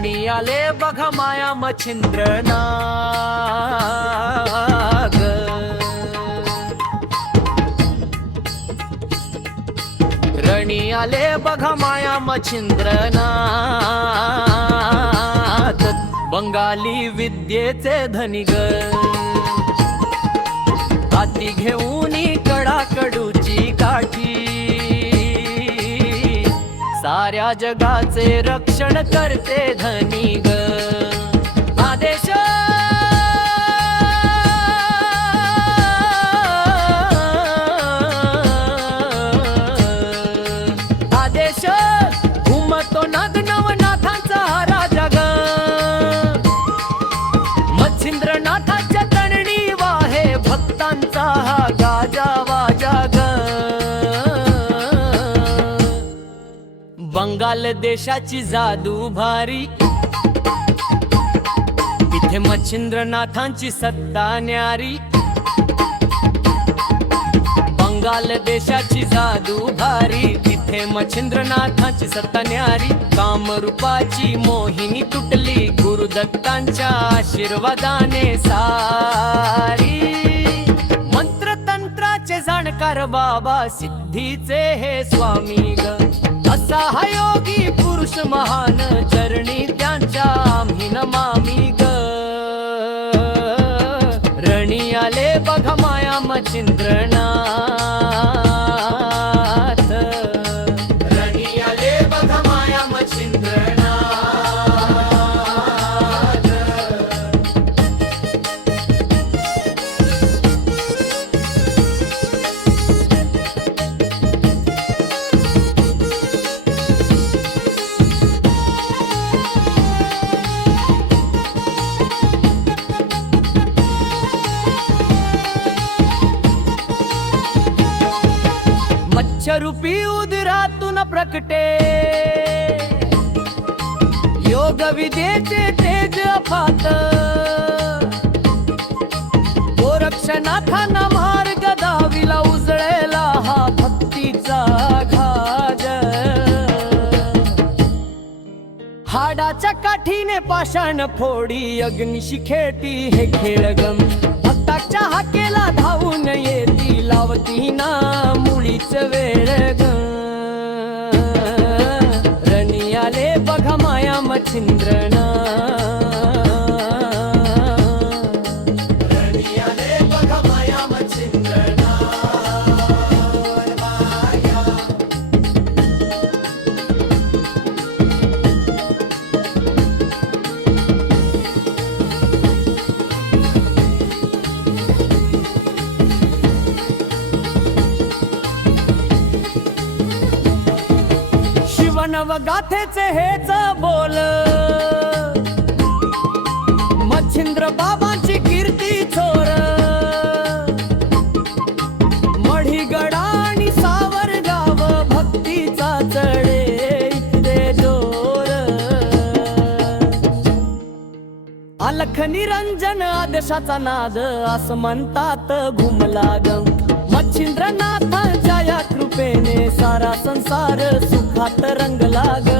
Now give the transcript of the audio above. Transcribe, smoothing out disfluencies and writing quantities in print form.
रणी आले बघ माया मच्छिंद्र नाग, रणी आले बघ माया मच्छिंद्र नाग, बंगाली विद्येचे धनिग, हाती घेऊनी कडाकडूची काठी, साऱ्या जगाचे रक्षण करते धनिग. आदेश आदेश घुमतो नाग नवनाथांचा हा राजा ग, मच्छिंद्रनाथाच्या तळणी वाहे भक्तांचा हा गाजा वाजा ग. बंगाल देशाची जादू भारी, तिथे मच्छिंद्रनाथांची सत्ता न्यारी. बंगाल देशाची जादू भारी, तिथे मच्छिंद्रनाथांची सत्ता न्यारी. कामरूपाची मोहिनी तुटली, गुरुदत्तांच्या आशीर्वादाने सारी. मंत्रतंत्राचे जाणकार बाबा, सिद्धीचे हे स्वामी ग, असा हा योगी पुरुष महान, चरणी त्यांच्या आम्ही नमामि ग. रणी आले बघ माया मच्छिंद्रनाथ, रणी आले बघ माया मच्छिंद्रनाथ. मच्छरूपी उदरातून प्रकटे, योग विद्येचे तेज अफाट. गोरक्षनाथांना मार्ग दाविला, उजळेला हा भक्तीचा घाज. हाडाच्या काठीने पाषाण फोडी, अग्निशिखेटी हे खेळगम. भक्ताच्या हाकेला धावून येती, लावती ना मुळीच वेळ ग. रणी आले बघ माया मच्छिंद्रनाथ, रणी आले बघ माया मच्छिंद्रनाथ. शिवनवगाथेचे हेच बोल, मच्छिंद्र बाबांची कीर्ती चोर. मढीगड आणि सावरगाव, भक्तीचा चढे इथले जोर. अलख निरंजन आदेशाचा नाद, असं म्हणतात घुमला ग. मच्छिंद्रनाथांच्या या कृपेने सारा संसार सुखात रंगला ग.